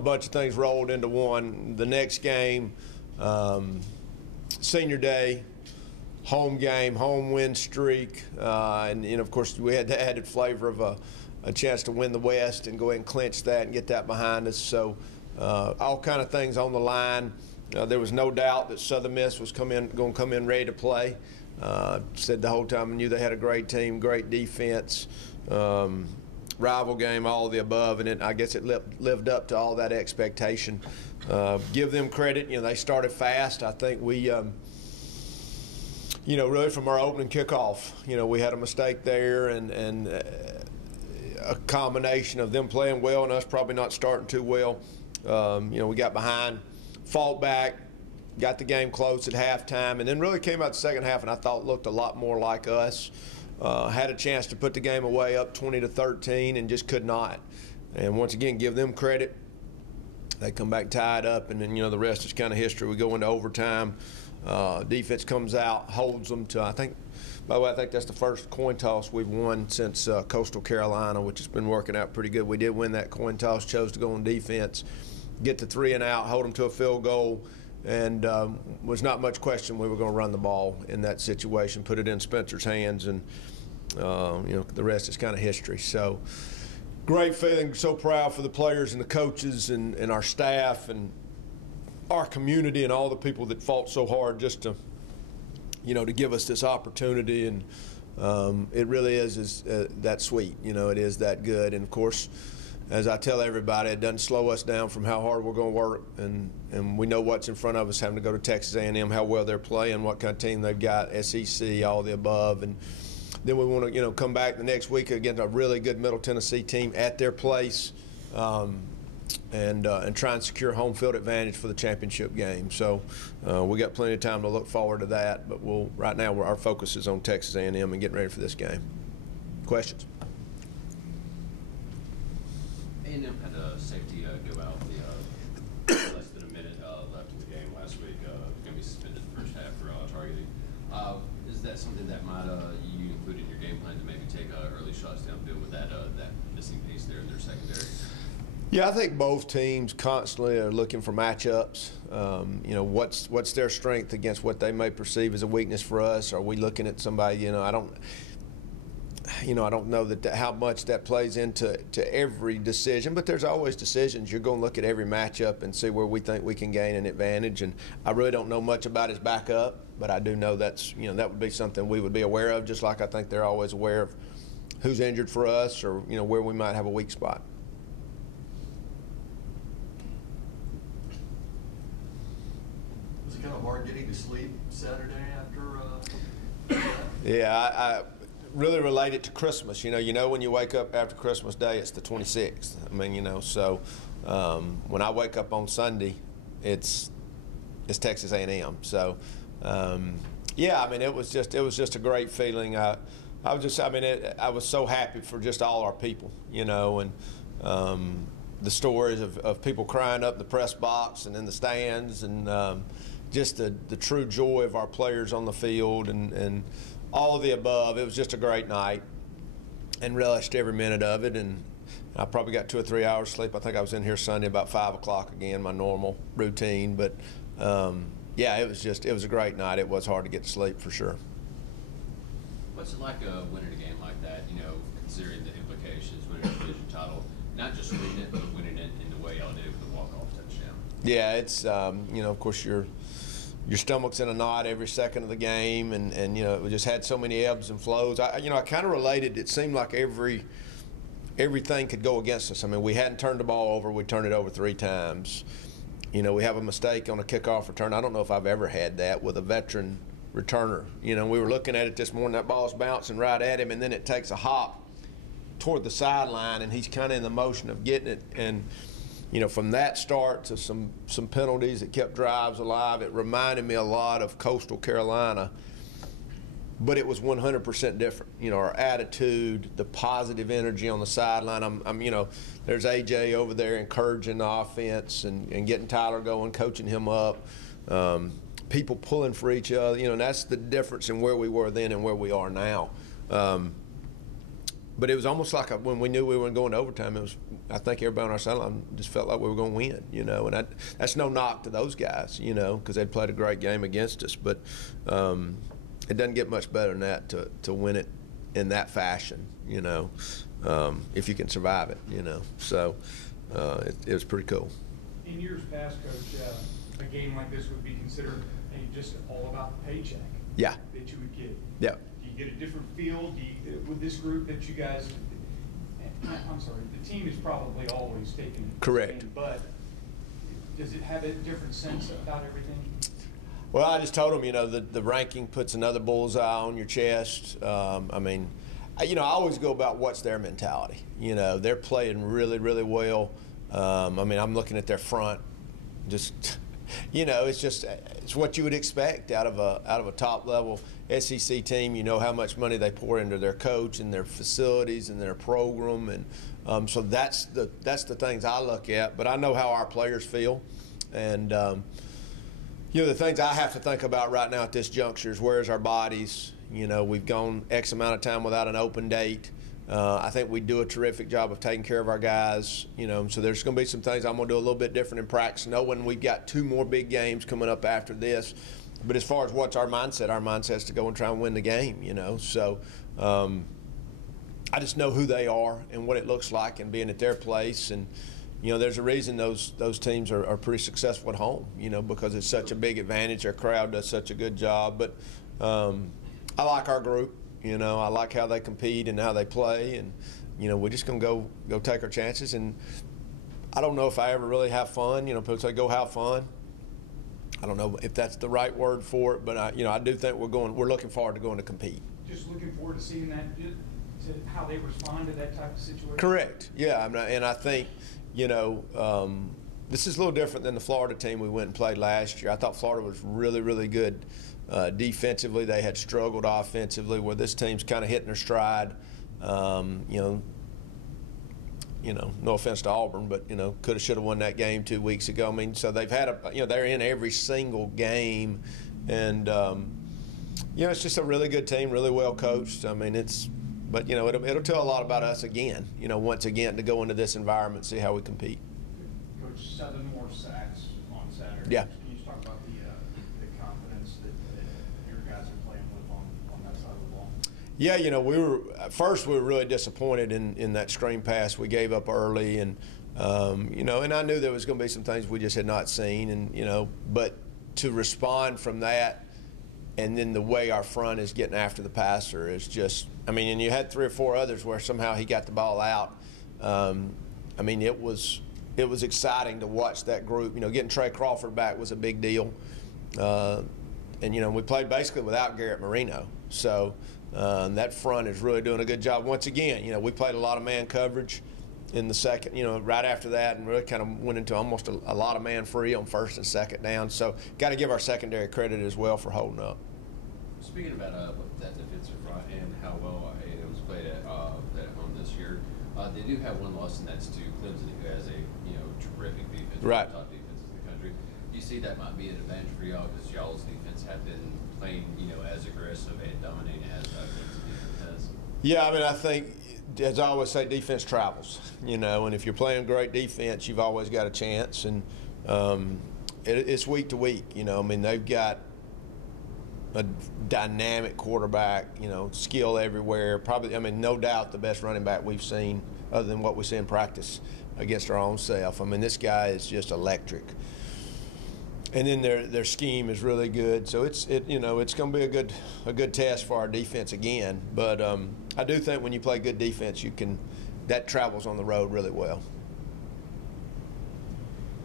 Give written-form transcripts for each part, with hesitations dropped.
a bunch of things rolled into one. The next game, senior day, home game, home win streak, and of course we had the added flavor of a chance to win the West and go ahead and clinch that and get that behind us. So all kind of things on the line. There was no doubt that Southern Miss was going to come in ready to play. Said the whole time I knew they had a great team, great defense, rival game, all of the above, and I guess it lived up to all that expectation. Give them credit. They started fast. I think we really from our opening kickoff, we had a mistake there, and a combination of them playing well and us probably not starting too well. We got behind, fought back, got the game close at halftime, and then really came out the second half and I thought looked a lot more like us. Had a chance to put the game away up 20-13 and just could not. And once again, give them credit. They come back tied up, and then the rest is kind of history. We go into overtime. Defense comes out, holds them to, I think that's the first coin toss we've won since Coastal Carolina, which has been working out pretty good. We did win that coin toss, chose to go on defense, get the 3 and out, hold them to a field goal, and was not much question we were going to run the ball in that situation, put it in Spencer's hands, and the rest is kind of history. So great feeling, so proud for the players and the coaches and our staff and our community and all the people that fought so hard just to give us this opportunity, and it really is that sweet. It is that good. And of course, as I tell everybody, it doesn't slow us down from how hard we're going to work, and we know what's in front of us, having to go to Texas A&M, how well they're playing, what kind of team they've got, SEC, all the above, and then we want to come back the next week against a really good Middle Tennessee team at their place, and try and secure home field advantage for the championship game. So we got plenty of time to look forward to that, but right now our focus is on Texas A&M and getting ready for this game. Questions? A&M had a safety go out less than a minute left in the game last week. Going to be suspended the first half for targeting. Is that something that might you include in your game plan to maybe take early shots downfield with that missing piece there in their secondary? Yeah, I think both teams constantly are looking for matchups. What's their strength against what they may perceive as a weakness for us? Are we looking at somebody? I don't know how much that plays into every decision, but there's always decisions. You're going to look at every matchup and see where we think we can gain an advantage. And I really don't know much about his backup, but I do know that would be something we would be aware of, just like I think they're always aware of who's injured for us or where we might have a weak spot. Was it kind of hard getting to sleep Saturday after? Yeah, I really relate it to Christmas. When you wake up after Christmas Day, it's the 26th. I mean, so when I wake up on Sunday, it's Texas A&M. So yeah, I mean, it was just a great feeling. I was so happy for just all our people, and the stories of people crying up in the press box and in the stands, and just the true joy of our players on the field and all of the above. It was just a great night and relished every minute of it. And I probably got 2 or 3 hours sleep. I think I was in here Sunday about 5 o'clock again, my normal routine. But yeah, it was a great night. It was hard to get to sleep for sure. What's it like winning a game like that, considering the implications, winning a division title, not just winning it, but winning it in the way y'all did with the walk-off touchdown? Yeah, it's, of course, your stomach's in a knot every second of the game, and we just had so many ebbs and flows. I kind of related. It seemed like everything could go against us. I mean, we hadn't turned the ball over. We turned it over 3 times. We have a mistake on a kickoff return. I don't know if I've ever had that with a veteran returner. We were looking at it this morning. That ball's bouncing right at him, and then it takes a hop toward the sideline, and he's kind of in the motion of getting it. And from that start to some penalties that kept drives alive, it reminded me a lot of Coastal Carolina, but it was 100% different. Our attitude, the positive energy on the sideline. There's AJ over there encouraging the offense and getting Tyler going, coaching him up. People pulling for each other. And that's the difference in where we were then and where we are now. But it was almost like when we knew we were going to overtime, it was, I think everybody on our sideline just felt like we were going to win, you know. And that's no knock to those guys, you know, because they'd played a great game against us. But it doesn't get much better than that to win it in that fashion, you know, if you can survive it, you know. So it was pretty cool. In years past, Coach, a game like this would be considered just all about the paycheck. Yeah. That you would get. Yeah. Do you get a different feel? With this group that you guys? I'm sorry, the team is probably always taking. Correct. But does it have a different sense about everything? Well, I just told them, you know, the ranking puts another bullseye on your chest. I mean, you know, I always go about what's their mentality. You know, they're playing really, really well. I mean, I'm looking at their front, just, you know, it's what you would expect out of a top level SEC team. You know how much money they pour into their coach and their facilities and their program, and so that's the things I look at. But I know how our players feel, and you know, the things I have to think about right now at this juncture is where's our bodies. You know, we've gone X amount of time without an open date. I think we do a terrific job of taking care of our guys, you know, so there's going to be some things I'm going to do a little bit different in practice, knowing we've got 2 more big games coming up after this. But as far as what's our mindset is to go and try and win the game, you know. So I just know who they are and what it looks like and being at their place. And, you know, there's a reason those teams are pretty successful at home, you know, because it's such a big advantage. Our crowd does such a good job. But I like our group. You know, I like how they compete and how they play, and you know, we're just gonna go take our chances. And I don't know if I ever really have fun. You know, people say go have fun. I don't know if that's the right word for it, but I do think we're looking forward to going to compete. Just looking forward to seeing that, to how they respond to that type of situation. Correct. Yeah, and I think, you know, this is a little different than the Florida team we went and played last year. I thought Florida was really, really good. Defensively, they had struggled offensively, where this team's kind of hitting their stride. You know, no offense to Auburn, but you know, could have, should have won that game 2 weeks ago. I mean, so they've had they're in every single game, and you know, it's just a really good team, really well coached. I mean, but you know, it'll tell a lot about us again. You know, once again to go into this environment, see how we compete. Coach, 7 more sacks on Saturday. Yeah. Yeah, you know, we were really disappointed in that screen pass we gave up early, and you know, and I knew there was going to be some things we just had not seen, and you know, but to respond from that, and then the way our front is getting after the passer is just, I mean, and you had 3 or 4 others where somehow he got the ball out. I mean, it was exciting to watch that group. You know, getting Trey Crawford back was a big deal, and you know, we played basically without Garrett Marino, so. That front is really doing a good job. Once again, you know, we played a lot of man coverage in the second, you know, right after that, and really kind of went into almost a lot of man free on first and second down. So got to give our secondary credit as well for holding up. Speaking about that defensive front and how well it was played at home this year, they do have one loss, and that's to Clemson, who has a terrific defense, right, top defense in the country. Do you see that might be an advantage for y'all because y'all's defense have been playing, as aggressive and dominating as Clemson defense has? Yeah, I mean, I think, as I always say, defense travels, you know, and if you're playing great defense, you've always got a chance, and it's week to week, you know. I mean, they've got a dynamic quarterback, you know, skill everywhere. Probably, I mean, no doubt the best running back we've seen other than what we see in practice against our own self. I mean, this guy is just electric. And then their scheme is really good, so it's going to be a good test for our defense again. But I do think when you play good defense, that travels on the road really well.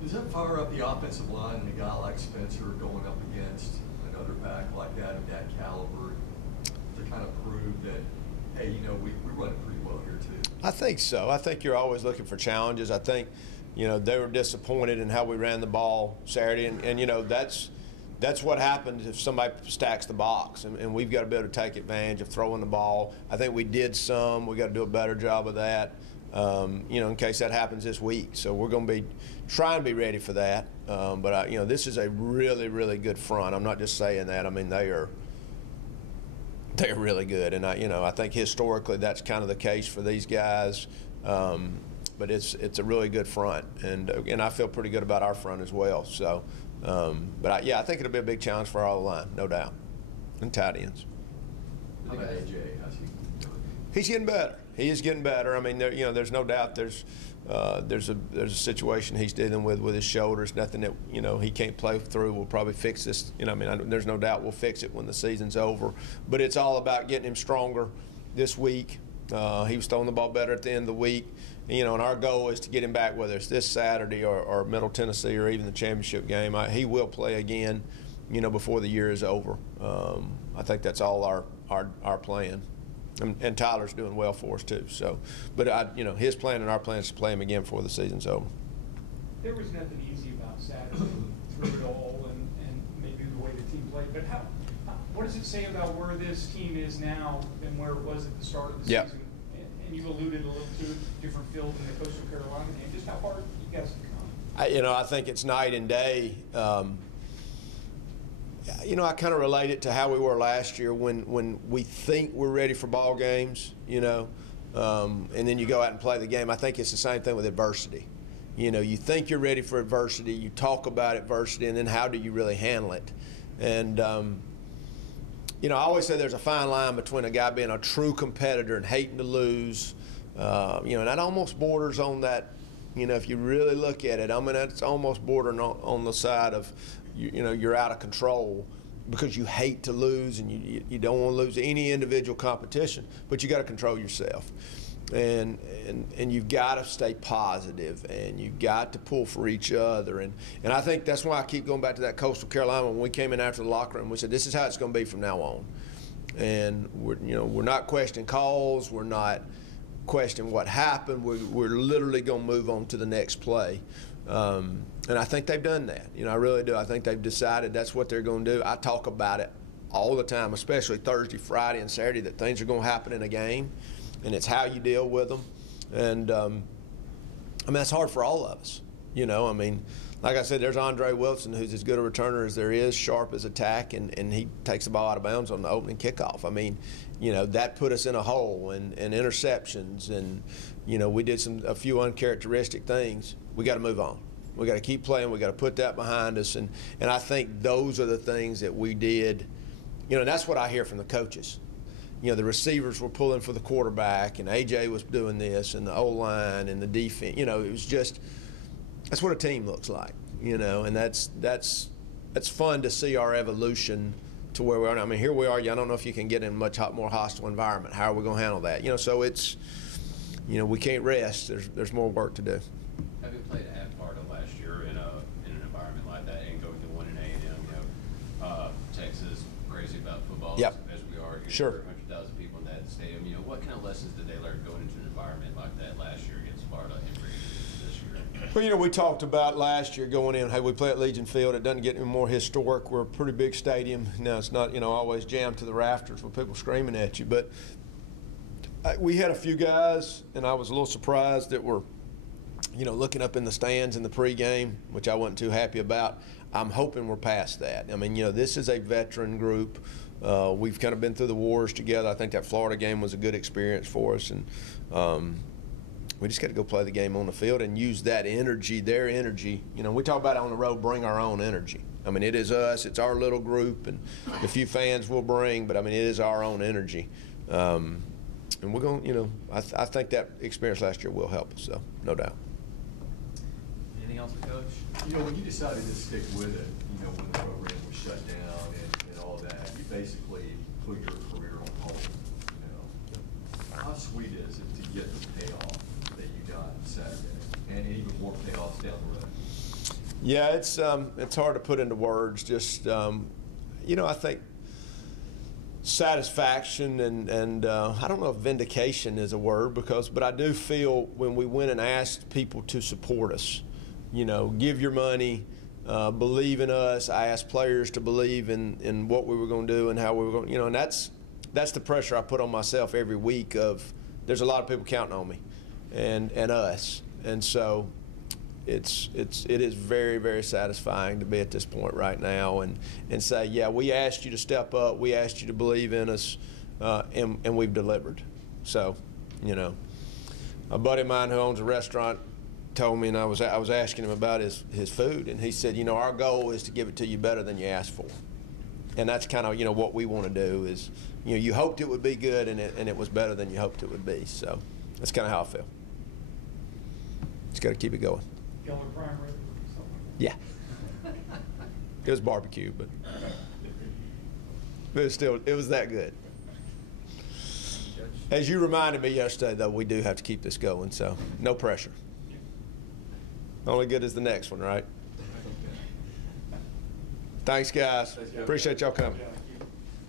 Does that fire up the offensive line and a guy like Spencer going up against another back like that of that caliber to kind of prove that, hey, we run it pretty well here too? I think so. I think you're always looking for challenges. I think. They were disappointed in how we ran the ball Saturday, and that's what happens if somebody stacks the box, and we've got to be able to take advantage of throwing the ball. I think we did some. We got to do a better job of that, in case that happens this week. So we're going to be trying to be ready for that. But this is a really, really good front. I'm not just saying that. I mean, They're really good, and I think historically that's kind of the case for these guys. But it's a really good front, and I feel pretty good about our front as well. So, but I think it'll be a big challenge for our line, no doubt, and tight ends. How about AJ? How's he doing? He's getting better. He is getting better. I mean, there's no doubt there's a situation he's dealing with his shoulders. Nothing that he can't play through. We'll probably fix this. There's no doubt we'll fix it when the season's over. But it's all about getting him stronger this week. He was throwing the ball better at the end of the week. And our goal is to get him back, whether it's this Saturday or Middle Tennessee or even the championship game. He will play again, before the year is over. I think that's all our plan. And Tyler's doing well for us too. So, but his plan and our plan is to play him again before the season's over. There was nothing easy about Saturday through it all, and maybe the way the team played. But what does it say about where this team is now than where it was at the start of the season? And you alluded a little to a different field in the Coastal Carolina game. Just how hard you guys have come. I think it's night and day. I kind of relate it to how we were last year when we think we're ready for ball games, and then you go out and play the game. I think it's the same thing with adversity. You think you're ready for adversity, you talk about adversity, and then how do you really handle it? And, I always say there's a fine line between a guy being a true competitor and hating to lose, and that almost borders on that, if you really look at it, that's almost bordering on the side of, you're out of control because you hate to lose and you don't want to lose any individual competition, but you got to control yourself, and you've got to stay positive, and you've got to pull for each other, and I think that's why I keep going back to that Coastal Carolina. When we came in after the locker room, we said this is how it's going to be from now on, and we're not questioning calls, we're not questioning what happened, we're literally going to move on to the next play. And I think they've done that. I really do. I think they've decided that's what they're going to do. I talk about it all the time, especially Thursday, Friday, and Saturday, that things are going to happen in a game, and it's how you deal with them. And, that's hard for all of us. Like I said, there's Andre Wilson, who's as good a returner as there is, sharp as attack, and he takes the ball out of bounds on the opening kickoff. That put us in a hole, and interceptions, and, we did a few uncharacteristic things. We got to move on. We got to keep playing. We got to put that behind us, and I think those are the things that we did. And that's what I hear from the coaches. The receivers were pulling for the quarterback, and AJ was doing this, and the O-line and the defense. It was just that's what a team looks like. And that's fun to see our evolution to where we are now. Here we are. I don't know if you can get in a much more hostile environment. How are we going to handle that? So it's we can't rest. There's more work to do. Having played half part of last year in an environment like that and going to 1-8, Texas, crazy about football Yep. as we are here, Sure. 100,000 people in that stadium. What kind of lessons did they learn going into an environment like that last year against Florida and bringing it this year? Well, we talked about last year going in, hey, we play at Legion Field. It doesn't get any more historic. We're a pretty big stadium. Now, it's not, always jammed to the rafters with people screaming at you. But we had a few guys, and I was a little surprised that were, looking up in the stands in the pregame, which I wasn't too happy about. I'm hoping we're past that. This is a veteran group. We've kind of been through the wars together. I think that Florida game was a good experience for us, and we just got to go play the game on the field and use that energy, their energy. We talk about it on the road, bring our own energy. It is us. It's our little group, and the few fans we'll bring, but, it is our own energy. And we're going, I think that experience last year will help us, so no doubt. Anything else, Coach? When you decided to stick with it, when the program was shut down and all that, you basically put your career on hold. How sweet is it to get the payoff that you got Saturday, and even more payoffs down the road? Yeah, it's hard to put into words. Just I think satisfaction and I don't know if vindication is a word, but I do feel when we went and asked people to support us, give your money, believe in us. I asked players to believe in what we were going to do and how we were going, and that's the pressure I put on myself every week of there's a lot of people counting on me and us. And so it is very, very satisfying to be at this point right now and say, yeah, we asked you to step up. We asked you to believe in us. and we've delivered. So, you know, a buddy of mine who owns a restaurant told me, and I was asking him about his food, and he said, you know, our goal is to give it to you better than you asked for. And that's kind of, you know, what we want to do is, you know, you hoped it would be good, and it was better than you hoped it would be. So that's kind of how I feel. Just got to keep it going. Yellow prime rib or something like Yeah. It was barbecue, but it was that good. As you reminded me yesterday, though, we do have to keep this going, so no pressure. Only good is the next one, right? Thanks, guys. Appreciate y'all coming. that.